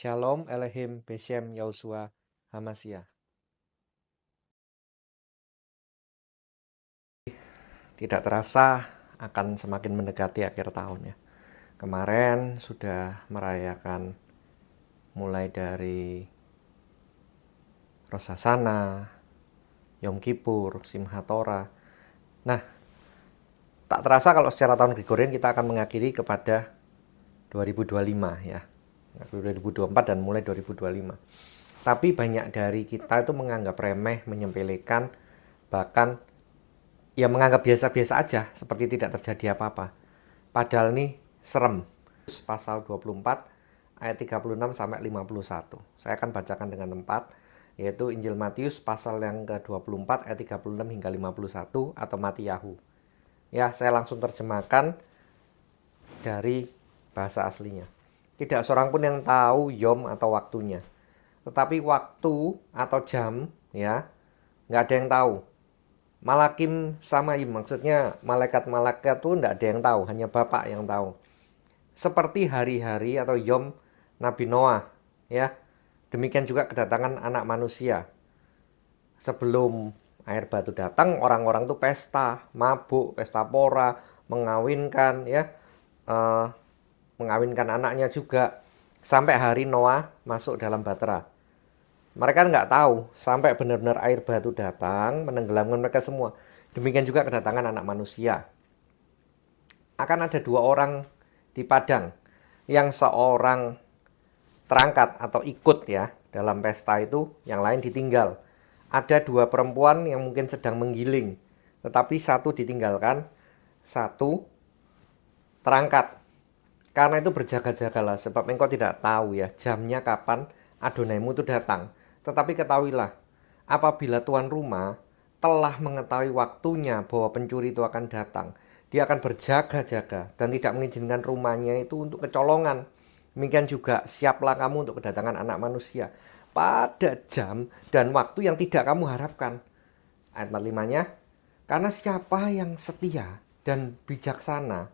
Shalom Elohim Beshem Yahushua Hamashiach. Tidak terasa akan semakin mendekati akhir tahun ya. Kemarin sudah merayakan mulai dari Rosh Hashanah, Yom Kippur, Simchat Torah. Nah, tak terasa kalau secara tahun Gregorian kita akan mengakhiri kepada 2025 ya. 2024 dan mulai 2025. Tapi banyak dari kita itu menganggap remeh, menyepelekan, bahkan ya menganggap biasa-biasa aja, seperti tidak terjadi apa-apa. Padahal nih serem. Pasal 24 ayat 36 sampai 51. Saya akan bacakan dengan tempat, yaitu Injil Matius pasal yang ke-24 ayat 36 hingga 51 atau Matiyahu. Ya, saya langsung terjemahkan dari bahasa aslinya. Tidak seorang pun yang tahu yom atau waktunya. Tetapi waktu atau jam ya, nggak ada yang tahu. Malakim Samaim, maksudnya malaikat-malaikat itu nggak ada yang tahu, hanya Bapak yang tahu. Seperti hari-hari atau yom Nabi Noah ya. Demikian juga kedatangan anak manusia. Sebelum air batu datang, orang-orang tuh pesta, mabuk, pesta pora, mengawinkan ya, mengawinkan anaknya juga sampai hari Noah masuk dalam Batra. Mereka nggak tahu sampai benar-benar air batu datang menenggelamkan mereka semua. Demikian juga kedatangan anak manusia. Akan ada dua orang di padang, yang seorang terangkat atau ikut ya dalam pesta itu, yang lain ditinggal. Ada dua perempuan yang mungkin sedang menggiling, tetapi satu ditinggalkan, satu terangkat. Karena itu berjaga-jagalah, sebab engkau tidak tahu ya jamnya kapan Adonaimu itu datang. Tetapi ketahuilah, apabila tuan rumah telah mengetahui waktunya bahwa pencuri itu akan datang, dia akan berjaga-jaga dan tidak mengizinkan rumahnya itu untuk kecolongan. Demikian juga siaplah kamu untuk kedatangan anak manusia pada jam dan waktu yang tidak kamu harapkan. Ayat 45-nya, karena siapa yang setia dan bijaksana,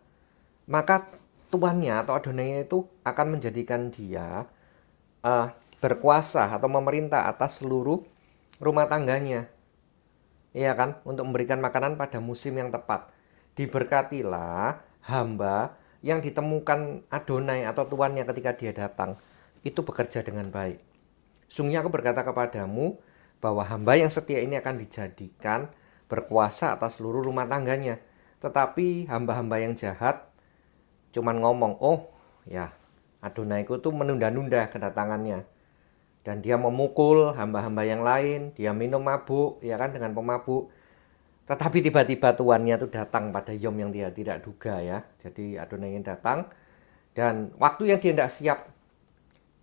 maka tuannya atau Adonainya itu akan menjadikan dia berkuasa atau memerintah atas seluruh rumah tangganya. Iya kan? Untuk memberikan makanan pada musim yang tepat. Diberkatilah hamba yang ditemukan Adonai atau tuannya ketika dia datang. Itu bekerja dengan baik. Sungguhnya aku berkata kepadamu bahwa hamba yang setia ini akan dijadikan berkuasa atas seluruh rumah tangganya. Tetapi hamba-hamba yang jahat cuman ngomong, oh ya Adonaiku tuh menunda-nunda kedatangannya. Dan dia memukul hamba-hamba yang lain, dia minum mabuk, ya kan, dengan pemabuk. Tetapi tiba-tiba tuannya tuh datang pada yom yang dia tidak duga ya. Jadi Adonai yang datang, dan waktu yang dia tidak siap,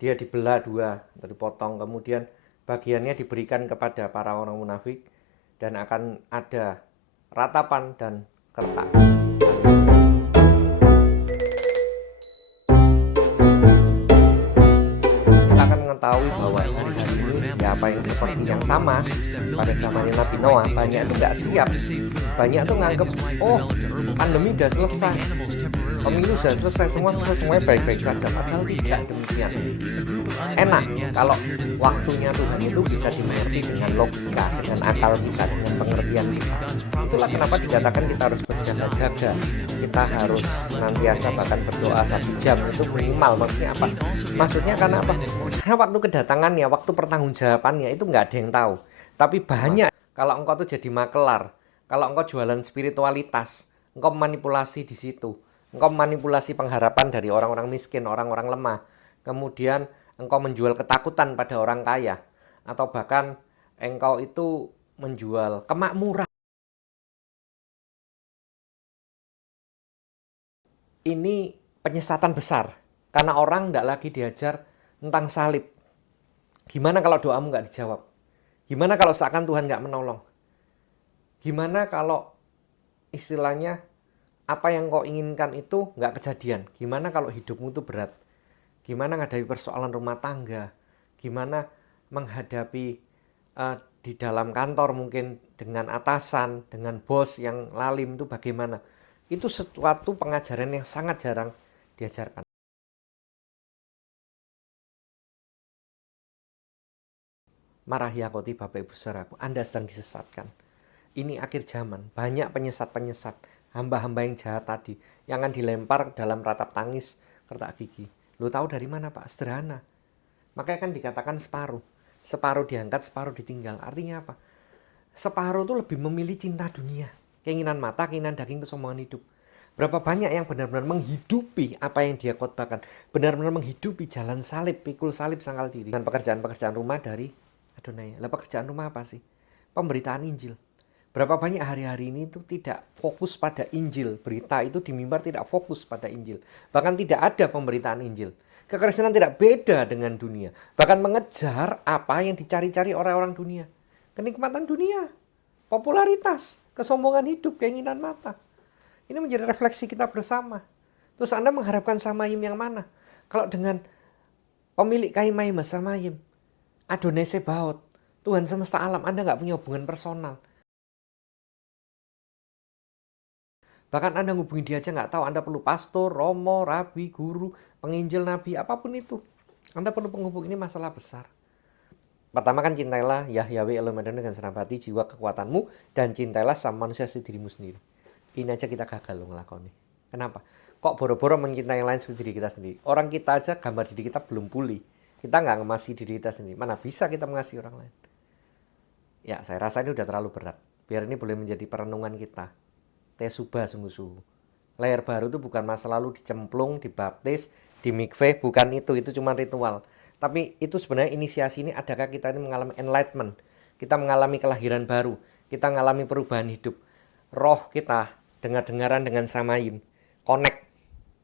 dia dibelah dua, atau dipotong, kemudian bagiannya diberikan kepada para orang munafik, dan akan ada ratapan dan kertak. Mengetahui bahwa hari-hari ini ya apa yang seperti yang sama pada zamannya Nabi Noah, banyak itu nggak siap, banyak itu nganggep oh pandemi udah selesai, pemilu sudah selesai, semuanya baik-baik saja, padahal tidak demikian. Enak kalau waktunya Tuhan itu bisa dimengerti dengan logika, dengan akal kita, dengan pengertian kita. Itulah kenapa dikatakan kita harus berjaga-jaga, kita harus senantiasa bahkan berdoa 1 jam itu minimal. Maksudnya apa? Maksudnya karena apa? Karena waktu kedatangannya, waktu pertanggungjawabannya itu nggak ada yang tahu. Tapi banyak kalau engkau tuh jadi makelar, kalau engkau jualan spiritualitas, engkau manipulasi di situ, engkau manipulasi pengharapan dari orang-orang miskin, orang-orang lemah, kemudian engkau menjual ketakutan pada orang kaya, atau bahkan engkau itu menjual kemakmuran. Ini penyesatan besar, karena orang tidak lagi diajar tentang salib. Gimana kalau doamu nggak dijawab? Gimana kalau seakan Tuhan nggak menolong? Gimana kalau istilahnya apa yang kau inginkan itu nggak kejadian? Gimana kalau hidupmu itu berat? Gimana menghadapi persoalan rumah tangga? Gimana menghadapi di dalam kantor mungkin dengan atasan, dengan bos yang lalim itu bagaimana? Itu suatu pengajaran yang sangat jarang diajarkan. Marahiyakoti Bapak Ibu Saudaraku, Anda sedang disesatkan. Ini akhir zaman, banyak penyesat-penyesat, hamba-hamba yang jahat tadi, yang akan dilempar dalam ratap tangis kertak gigi. Lu tahu dari mana Pak? Sederhana. Makanya kan dikatakan separuh. Separuh diangkat, separuh ditinggal. Artinya apa? Separuh itu lebih memilih cinta dunia. Keinginan mata, keinginan daging, kesombongan hidup. Berapa banyak yang benar-benar menghidupi apa yang dia khotbahkan. Benar-benar menghidupi jalan salib, pikul salib sangkal diri. Dengan pekerjaan-pekerjaan rumah dari Adonai. Lah pekerjaan rumah apa sih? Pemberitaan Injil. Berapa banyak hari-hari ini itu tidak fokus pada Injil. Berita itu di mimbar tidak fokus pada Injil. Bahkan tidak ada pemberitaan Injil. Kekristenan tidak beda dengan dunia. Bahkan mengejar apa yang dicari-cari orang-orang dunia. Kenikmatan dunia, popularitas, kesombongan hidup, keinginan mata. Ini menjadi refleksi kita bersama. Terus Anda mengharapkan Samayim yang mana? Kalau dengan pemilik Kaimaim Samayim, Adonai Sebaot, Tuhan semesta alam, Anda nggak punya hubungan personal. Bahkan Anda ngubungi dia aja nggak tahu. Anda perlu pastor, romo, rabi, guru, penginjil, nabi, apapun itu. Anda perlu penghubung, ini masalah besar. Pertama kan cintailah Yahweh Elohim Adonai dengan segenap hati, jiwa, kekuatanmu, dan cintailah sama manusia seperti dirimu sendiri. Ini aja kita gagal loh ngelakoni. Kenapa? Kok boro-boro mencintai yang lain seperti diri kita sendiri? Orang kita aja gambar diri kita belum pulih. Kita nggak ngemasi diri kita sendiri. Mana bisa kita mengasihi orang lain? Ya, saya rasa ini udah terlalu berat. Biar ini boleh menjadi perenungan kita. Tesubah sungguh-sungguh. Lahir baru itu bukan masa lalu dicemplung, dibaptis, di mikveh, bukan itu. Itu cuma ritual. Tapi itu sebenarnya inisiasi ini adakah kita ini mengalami enlightenment. Kita mengalami kelahiran baru. Kita mengalami perubahan hidup. Roh kita dengar-dengaran dengan Samayim. Connect.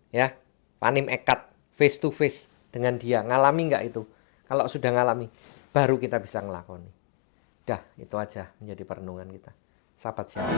Ya, panim ekat. Face to face dengan dia. Ngalami nggak itu? Kalau sudah ngalami, baru kita bisa ngelakoni. Dah, itu aja menjadi perenungan kita. Sahabat siapa?